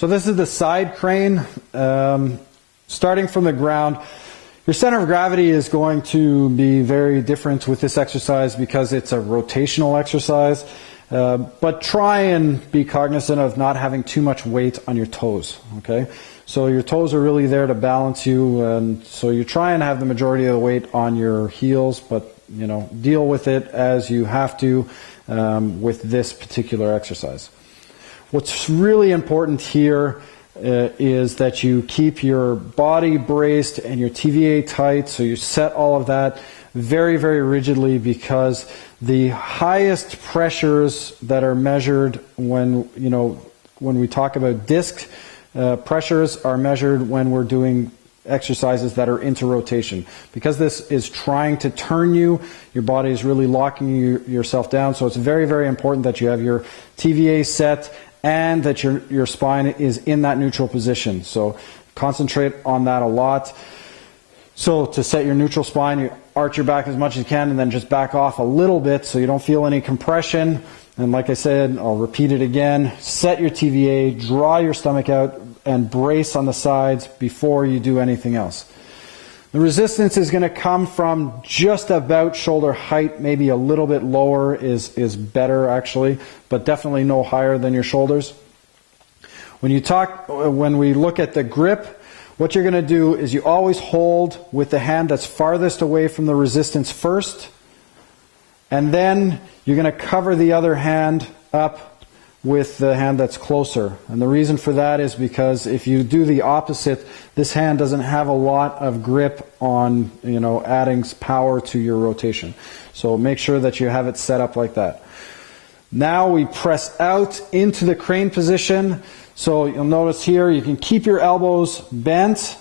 So this is the side crane. Starting from the ground, your center of gravity is going to be very different with this exercise because it's a rotational exercise. But try and be cognizant of not having too much weight on your toes, okay? So your toes are really there to balance you, and so you try and have the majority of the weight on your heels, but you know, deal with it as you have to with this particular exercise. What's really important here is that you keep your body braced and your TVA tight, so you set all of that very, very rigidly, because the highest pressures that are measured when we talk about disc pressures are measured when we're doing exercises that are into rotation. Because this is trying to turn you, your body is really locking yourself down, so it's very, very important that you have your TVA set and that your spine is in that neutral position. So concentrate on that a lot. So to set your neutral spine, you arch your back as much as you can and then just back off a little bit so you don't feel any compression. And like I said, I'll repeat it again, set your TVA, draw your stomach out, and brace on the sides before you do anything else. The resistance is going to come from just about shoulder height, maybe a little bit lower is better actually, but definitely no higher than your shoulders. When we look at the grip, what you're going to do is you always hold with the hand that's farthest away from the resistance first, and then you're going to cover the other hand up with the hand that's closer. And the reason for that is because if you do the opposite, this hand doesn't have a lot of grip on, adding power to your rotation. So make sure that you have it set up like that. Now we press out into the crane position. So you'll notice here you can keep your elbows bent,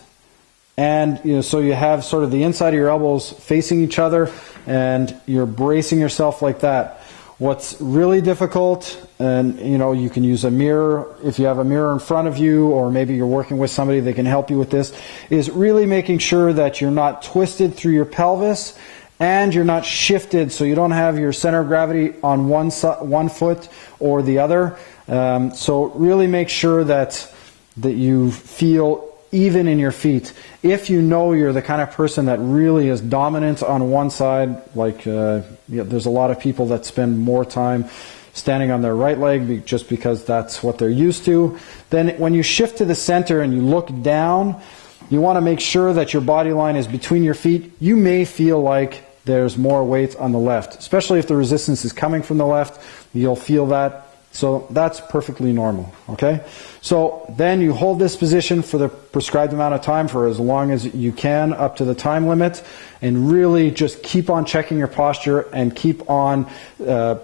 and so you have sort of the inside of your elbows facing each other, and you're bracing yourself like that. What's really difficult, and you can use a mirror if you have a mirror in front of you, or maybe you're working with somebody that can help you with this, is really making sure that you're not twisted through your pelvis and you're not shifted, so you don't have your center of gravity on one foot or the other. So really make sure that you feel even in your feet. If you know you're the kind of person that really is dominant on one side, like there's a lot of people that spend more time standing on their right leg just because that's what they're used to, then when you shift to the center and you look down, you want to make sure that your body line is between your feet. You may feel like there's more weight on the left, especially if the resistance is coming from the left. You'll feel that. So that's perfectly normal, okay? So then you hold this position for the prescribed amount of time, for as long as you can, up to the time limit, and really just keep on checking your posture and keep on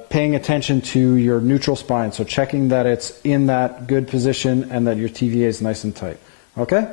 paying attention to your neutral spine. So checking that it's in that good position and that your TVA is nice and tight, okay?